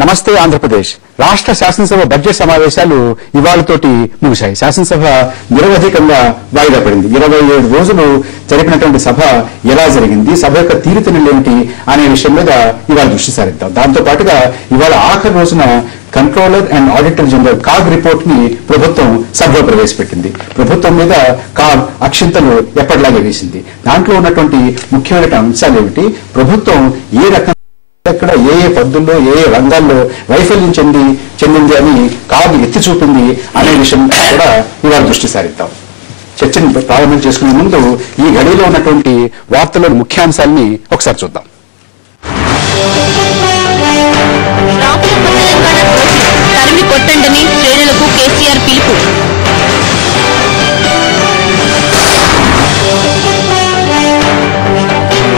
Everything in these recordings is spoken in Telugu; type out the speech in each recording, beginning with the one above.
నమస్తే ఆంధ్రప్రదేశ్ రాష్ట్ర శాసనసభ బడ్జెట్ సమావేశాలు ఇవాళతోటి ముగిశాయి. శాసనసభ నిరవధికంగా వాయిదా పడింది. 27 రోజులు జరిపినటువంటి సభ ఎలా జరిగింది, సభ యొక్క తీరుతెన్నులేమిటి అనే విషయం మీద ఇవాళ దృష్టి సారిద్దాం. దాంతో పాటుగా ఇవాళ ఆఖరి రోజున controller and auditor general CAG report ని ప్రభుత్వం సభలో ప్రవేశపెట్టింది. ప్రభుత్వం మీద కాగ్ అక్షింతలు ఎప్పటిలాగే వేసింది. దాంట్లో ఉన్నటువంటి ముఖ్యమైన అంశాలు ఏమిటి, ప్రభుత్వం ఏ రకం ఎక్కడ ఏ పద్ధతుల్లో ఏ రంగాల్లో వైఫల్యం చెందింది అని కాగ్ ఎత్తి చూపింది అనే విషయం కూడా ఇవాళ దృష్టి సారిద్దాం. చర్చను ప్రారంభం చేసుకునే ముందు ఈ గడిలో ఉన్నటువంటి వార్తలోని ముఖ్యాంశాలని ఒకసారి చూద్దాం. తరిమి కొట్టండని శ్రేణులకు కేసీఆర్ పిలుపు.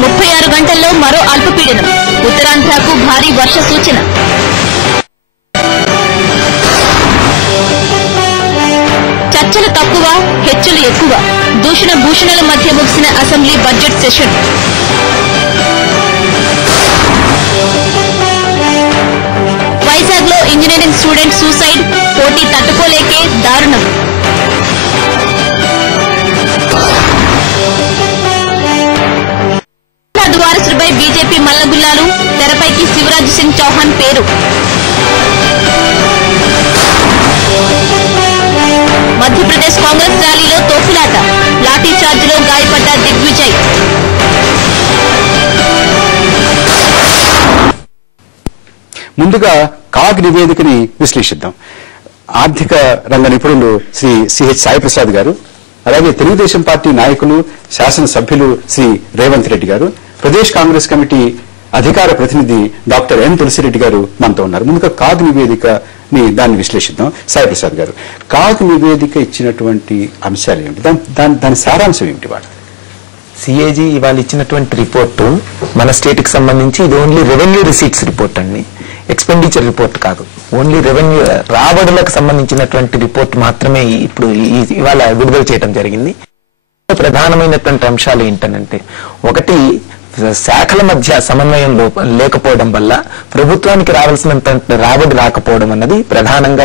ముప్పై 6 గంటల్లో మరో అల్పపీడనం, ఉత్తరాంధ్రకు భారీ వర్ష సూచన. చర్చలు తక్కువ, హెచ్చులు ఎక్కువ. దూషణ భూషణల మధ్య ముగిసిన అసెంబ్లీ బడ్జెట్ సెషన్. వైజాగ్ లో ఇంజనీరింగ్ స్టూడెంట్ సూసైడ్, పోటీ తట్టుకోలేకే దారుణం. వారసుడిపై బీజేపీ మల్లగుల్లాలు, తెరపైకి శివరాజ్ సింగ్ చౌహాన్ పేరు. మధ్యప్రదేశ్ కాంగ్రెస్ ర్యాలీలో తోపులాట, లాఠీ చార్జిలో గాయపడ్డ దిగ్విజయ్. ముందుగా కాగ్ నివేదికని విశ్లేషిద్దాం. ఆర్థిక రంగ నిపుణులు శ్రీ సిహెచ్ సాయి ప్రసాద్ గారు, అలాగే తెలుగుదేశం పార్టీ నాయకులు శాసనసభ్యులు శ్రీ రేవంత్ రెడ్డి గారు, ప్రదేశ్ కాంగ్రెస్ కమిటీ అధికార ప్రతినిధి డాక్టర్ ఎన్ తులసిరెడ్డి గారు మనతో ఉన్నారు. ముందుగా కాగ్ నివేదికని దాన్ని విశ్లేషిద్దాం. సాయి ప్రసాద్ గారు, కాగ్ నివేదిక ఇచ్చినటువంటి అంశాలు ఏమిటి, దాని సారాంశం ఏమిటి? వాడు సిఏజీ ఇవాళ ఇచ్చినటువంటి రిపోర్టు మన స్టేట్ కి సంబంధించి ఇది ఓన్లీ రెవెన్యూ రిసీట్స్ రిపోర్ట్ అండి, ఎక్స్పెండిచర్ రిపోర్ట్ కాదు. ఓన్లీ రెవెన్యూ రాబడులకు సంబంధించినటువంటి రిపోర్ట్ మాత్రమే ఇప్పుడు ఇవాళ విడుదల చేయడం జరిగింది. ప్రధానమైనటువంటి అంశాలు ఏంటంటే, ఒకటి శాఖల మధ్య సమన్వయం లేకపోవడం వల్ల ప్రభుత్వానికి రావాల్సినంత రాబడి రాకపోవడం అన్నది ప్రధానంగా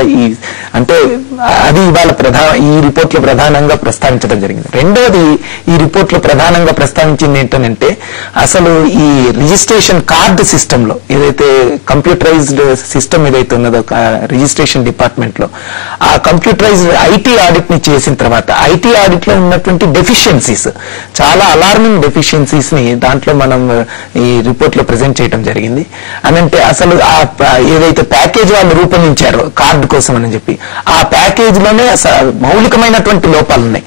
అది ఇవాళ ఈ రిపోర్ట్ లో ప్రధానంగా ప్రస్తావించడం జరిగింది. రెండవది ఈ రిపోర్ట్ లో ప్రధానంగా ప్రస్తావించింది ఏంటంటే, అసలు ఈ రిజిస్ట్రేషన్ కార్డు సిస్టమ్ లో ఏదైతే కంప్యూటరైజ్డ్ సిస్టమ్ ఏదైతే ఉన్నదో రిజిస్ట్రేషన్ డిపార్ట్మెంట్ లో, ఆ కంప్యూటరైజ్డ్ ఐటీ ఆడిట్ ని చేసిన తర్వాత ఐటీ ఆడిట్ లో ఉన్నటువంటి డెఫిషియన్సీస్, చాలా అలార్మింగ్ డెఫిషియన్సీస్ ని దాంట్లో మనం ఈ రిపోర్ట్ లో ప్రెజెంట్ చేయడం జరిగింది. అనంటే అసలు ఏదైతే ప్యాకేజ్ వాళ్ళు రూపొందించారో కార్డు కోసం అని చెప్పి, ఆ ప్యాకేజ్ లోనే మౌలికమైనటువంటి లోపాలు ఉన్నాయి.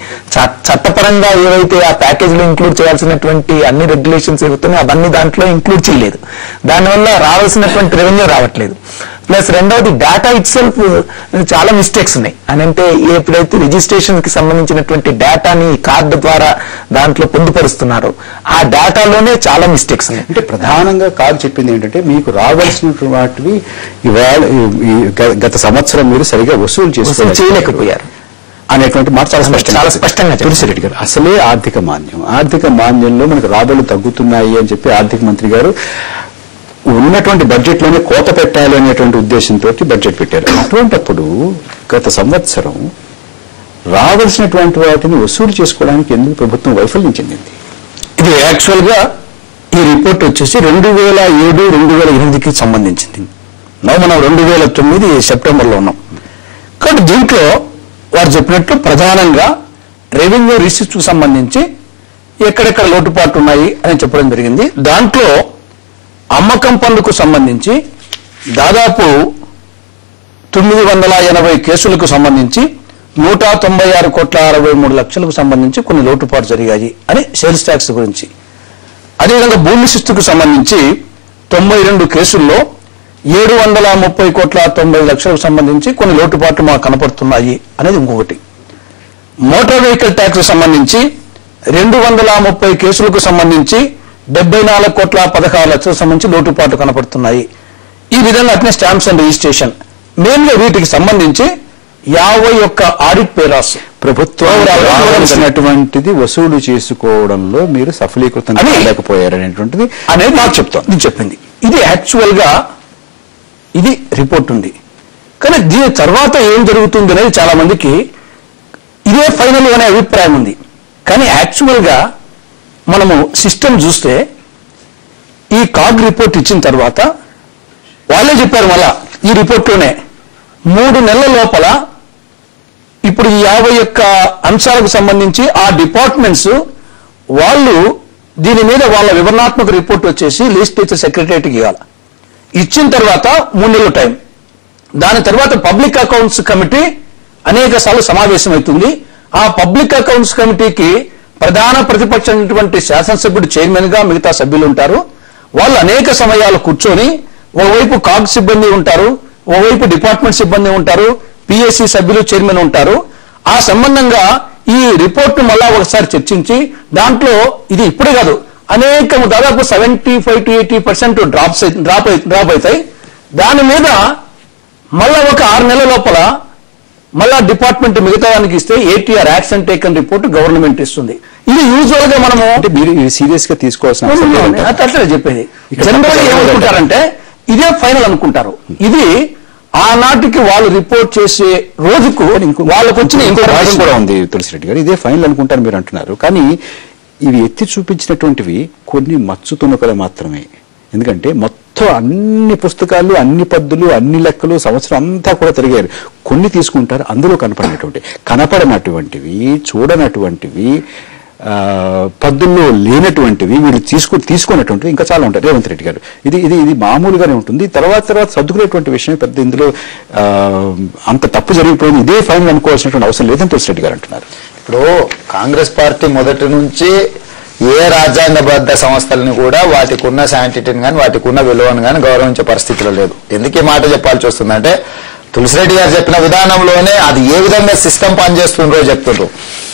చట్టపరంగా ఏవైతే ఆ ప్యాకేజ్ లో ఇంక్లూడ్ చేయాల్సినటువంటి అన్ని రెగ్యులేషన్స్ ఏవైతున్నాయో అవన్నీ దాంట్లో ఇంక్లూడ్ చేయలేదు. దానివల్ల రావాల్సినటువంటి రెవెన్యూ రావట్లేదు. ప్లస్ రెండవది డేటా ఇట్ సెల్ఫ్ చాలా మిస్టేక్స్ ఉన్నాయి. అంటే ఎప్పుడైతే రిజిస్ట్రేషన్ కి సంబంధించినటువంటి డేటాని కార్డు ద్వారా దాంట్లో పొందుపరుస్తున్నారో ఆ డేటాలోనే చాలా మిస్టేక్స్ ఉన్నాయి. అంటే ప్రధానంగా కాదు చెప్పింది ఏంటంటే, మీకు రావాల్సిన వాటివి ఇవాళ గత సంవత్సరం మీరు సరిగా వసూలు చేయలేకపోయారు అనేటువంటి మాట చాలా స్పష్టంగా తులసిరెడ్డి గారు. అసలే ఆర్థిక మాంద్యంలో మనకు రాబడులు తగ్గుతున్నాయి అని చెప్పి ఆర్థిక మంత్రి గారు ఉన్నటువంటి బడ్జెట్ లోనే కోత పెట్టాలి అనేటువంటి ఉద్దేశంతో బడ్జెట్ పెట్టారు. అటువంటిప్పుడు గత సంవత్సరం రావాల్సినటువంటి వాటిని వసూలు చేసుకోవడానికి ఎందుకు ప్రభుత్వం వైఫల్యం చెందింది? ఇది యాక్చువల్ గా ఈ రిపోర్ట్ వచ్చేసి 2007-2008కి సంబంధించింది. మనం 2009 సెప్టెంబర్లో ఉన్నాం. కాబట్టి దీంట్లో వారు చెప్పినట్లు ప్రధానంగా రెవెన్యూ రిసీట్స్ సంబంధించి ఎక్కడెక్కడ లోటుపాట్లు ఉన్నాయి అని చెప్పడం జరిగింది. దాంట్లో అమ్మకం పన్నుకు సంబంధించి దాదాపు 980 కేసులకు సంబంధించి 196,63,00,000కు సంబంధించి కొన్ని లోటుపాట్లు జరిగాయి అని సేల్స్ ట్యాక్స్ గురించి. అదేవిధంగా భూమి శిస్తుకు సంబంధించి 92 కేసుల్లో 730,90,00,000కు సంబంధించి కొన్ని లోటుపాట్లు మాకు కనపడుతున్నాయి అనేది ఇంకొకటి. మోటార్ వెహికల్ ట్యాక్స్ సంబంధించి 230 కేసులకు సంబంధించి 74,16,00,000 సంబంధించి లోటుపాట్లు కనపడుతున్నాయి. ఈ విధంగా అట్నే స్టాంప్స్ అండ్ రిజిస్ట్రేషన్ మెయిన్ గా వీటికి సంబంధించి 51 ఆడిట్ పేరాస్ ప్రభుత్వం రావాల్సినటువంటిది వసూలు చేసుకోవడంలో మీరు సఫలీకృతం లేకపోయారనేటువంటిది అనేది నాకు చెప్తాను. నేను చెప్పింది ఇది యాక్చువల్ గా ఇది రిపోర్ట్ ఉంది. కానీ దీని తర్వాత ఏం జరుగుతుంది అనేది చాలా మందికి ఇదే ఫైనల్ అనే అభిప్రాయం ఉంది. కానీ యాక్చువల్గా మనము సిస్టమ్ చూస్తే ఈ కాగ్ రిపోర్ట్ ఇచ్చిన తర్వాత వాళ్ళే చెప్పారు, మళ్ళా ఈ రిపోర్ట్లోనే 3 నెలల లోపల ఇప్పుడు ఈ 51 అంశాలకు సంబంధించి ఆ డిపార్ట్మెంట్స్ వాళ్ళు దీని మీద వాళ్ళ వివరణాత్మక రిపోర్ట్ వచ్చేసి లెజిస్లేచర్ సెక్రటరీకి ఇవ్వాలి. ఇచ్చిన తర్వాత 3 నెలల టైం. దాని తర్వాత పబ్లిక్ అకౌంట్స్ కమిటీ అనేక సార్లు సమావేశం అవుతుంది. ఆ పబ్లిక్ అకౌంట్స్ కమిటీకి ప్రధాన ప్రతిపక్షమైనటువంటి శాసనసభ్యుడు చైర్మన్ గా మిగతా సభ్యులు ఉంటారు. వాళ్ళు అనేక సమయాలు కూర్చొని ఓవైపు కాగ్ సిబ్బంది ఉంటారు, ఓవైపు డిపార్ట్మెంట్ సిబ్బంది ఉంటారు, పిఎస్సి సభ్యులు చైర్మన్ ఉంటారు. ఆ సంబంధంగా ఈ రిపోర్ట్ మళ్ళా ఒకసారి చర్చించి దాంట్లో ఇది ఇప్పుడే కాదు అనేక దాదాపు 75 to 80% డ్రాప్ అవుతాయి. దాని మీద మళ్ళా ఒక 6 నెలల లోపల మళ్ళా డిపార్ట్మెంట్ మిగతా దానికి ఇస్తే ATR action taken report government ఇస్తుంది. ఇది యూజువల్ గా మనము అంటే మీరు సీరియస్ గా తీసుకోవాల్సిన అట్లా చెప్పేది. జనరల్ ఏమనుకుంటారంటే ఇదే ఫైనల్ అనుకుంటారు. ఇది ఆనాటికి వాళ్ళు రిపోర్ట్ చేసే రోజుకు వాళ్ళకు వచ్చిన ఇంకో భాగం కూడా ఉంది తులసిరెడ్డి గారు. ఇదే ఫైనల్ అనుకుంటారు మీరు అంటున్నారు, కానీ ఇవి ఎత్తి చూపించినటువంటివి కొన్ని మచ్చు తునకలు మాత్రమే. ఎందుకంటే మొత్తం అన్ని పుస్తకాలు, అన్ని పద్దులు, అన్ని లెక్కలు సంవత్సరం అంతా కూడా తిరిగారు. కొన్ని తీసుకుంటారు, అందులో కనపడనటువంటివి, చూడనటువంటివి, పద్దుల్లో లేనటువంటివి, వీళ్ళు తీసుకున్నటువంటివి ఇంకా చాలా ఉంటాయి. రేవంత్ రెడ్డి గారు ఇది ఇది ఇది మామూలుగానే ఉంటుంది. తర్వాత సర్దుకునేటువంటి విషయం పెద్ద ఇందులో అంత తప్పు జరిగిపోయింది, ఇదే ఫైనల్ అనుకోవాల్సినటువంటి అవసరం లేదని తులసి రెడ్డి గారు అంటున్నారు. ఇప్పుడు కాంగ్రెస్ పార్టీ మొదటి నుంచి ఏ రాజ్యాంగబద్ధ సంస్థలని కూడా వాటికి ఉన్న శాంటిటీని కానీ వాటికి ఉన్న విలువను కానీ గౌరవించే పరిస్థితిలో లేదు. ఎందుకు ఈ మాట చెప్పాల్సి వస్తుందంటే తులసిరెడ్డి గారు చెప్పిన విధానంలోనే అది ఏ విధంగా సిస్టమ్ పనిచేస్తుందో చెప్తుండ్రు.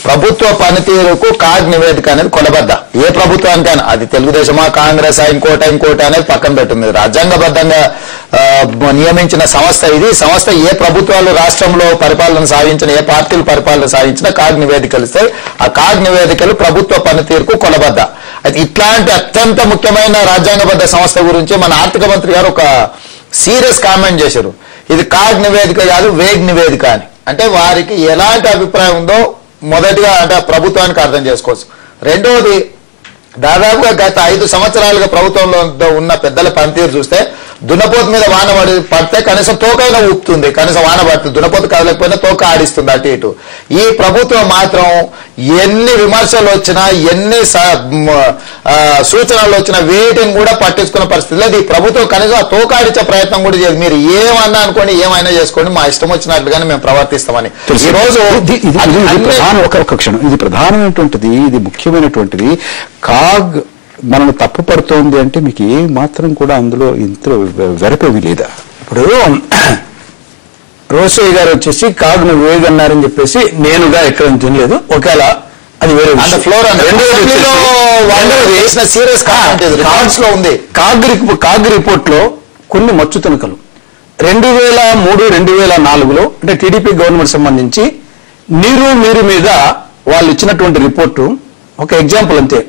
ప్రభుత్వ పనితీరుకు కాగ్ నివేదిక అనేది కొలబద్ద. ఏ ప్రభుత్వానికైనా అది తెలుగుదేశమా, కాంగ్రెస్, ఇంకోటి అనేది పక్కన పెట్టింది. రాజ్యాంగబద్ధంగా నియమించిన సంస్థ ఇది. సంస్థ ఏ ప్రభుత్వాలు రాష్ట్రంలో పరిపాలన సాగించిన, ఏ పార్టీలు పరిపాలన సాగించినా కాగ్ నివేదికలు ఇస్తాయి. ఆ కాగ్ నివేదికలు ప్రభుత్వ పనితీరుకు కొలబద్ద. అయితే ఇట్లాంటి అత్యంత ముఖ్యమైన రాజ్యాంగబద్ధ సంస్థ గురించి మన ఆర్థిక మంత్రి గారు ఒక సీరియస్ కామెంట్ చేశారు. ఇది కాగ్ నివేదిక కాదు, వేగ్ నివేదిక అని. అంటే వారికి ఎలాంటి అభిప్రాయం ఉందో మొదటిగా అంటే ప్రభుత్వానికి అర్థం చేసుకోవచ్చు. రెండవది, దాదాపుగా గత 5 సంవత్సరాలుగా ప్రభుత్వంలో ఉన్న పెద్దల పనితీరు చూస్తే దున్నపోతు మీద వాన పడితే కనీసం తోకైనా ఊపుతుంది, కనీసం వాన పడుతుంది. దున్నపోతు కదలేకపోయినా తోక ఆడిస్తుంది అటు ఇటు. ఈ ప్రభుత్వం మాత్రం ఎన్ని విమర్శలు వచ్చినా, ఎన్ని సూచనలు వచ్చినా వేటిని కూడా పట్టించుకున్న పరిస్థితి లేదు. ఈ ప్రభుత్వం కనీసం తోక ఆడించే ప్రయత్నం కూడా చేయదు. మీరు ఏమన్నా అనుకోండి, ఏమైనా చేసుకోండి, మా ఇష్టం వచ్చినట్లుగానే మేము ప్రవర్తిస్తామని. ఈ రోజు ఒక క్షణం, ఇది ప్రధానమైనటువంటిది, ఇది ముఖ్యమైనటువంటిది. కాగ్ మనల్ని తప్పు పడుతోంది అంటే మీకు ఏ మాత్రం కూడా అందులో ఇంతలో వెరపేవి లేదా? ఇప్పుడు రోసయ్య గారు వచ్చేసి కాగ్ను వేగన్నారని చెప్పేసి నేనుగా ఎక్కడ తినలేదు, ఒకవేళ అది వేరే ఫ్లోర్ ఉంది. కాగ్ రిపోర్ట్ లో కొన్ని మచ్చు తునకలు 2003-2004లో అంటే టీడీపీ గవర్నమెంట్ సంబంధించి నీరు మీద వాళ్ళు ఇచ్చినటువంటి రిపోర్టు ఒక ఎగ్జాంపుల్ అంతే.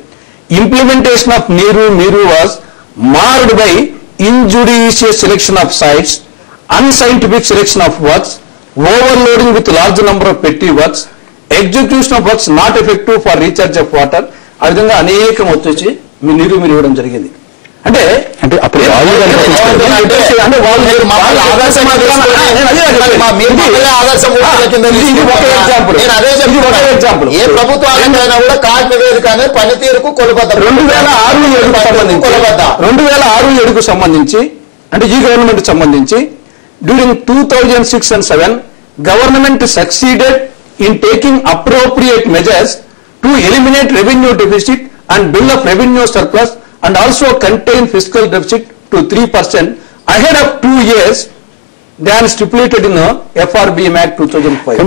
Implementation of Niru was marred by injudicious selection of sites, unscientific selection of works, overloading with large number of petty works, execution of works not effective for recharge of water. ఆ విధంగా అనేకం వచ్చేసి నీరు ఇవ్వడం జరిగింది. అంటే అప్పుడు ఏ ప్రభుత్వాలైనా కూడా కాగ్ నివేదిక అనేది పనితీరుకు కొలబద్ద. 2006-7కు సంబంధించి అంటే ఈ గవర్నమెంట్ సంబంధించి during 2006 and 2007 government succeeded in taking appropriate measures to eliminate revenue deficit and bill of revenue surplus and also contain fiscal deficit to 3% ahead of 2 years than stipulated in the FRBM Act 2005.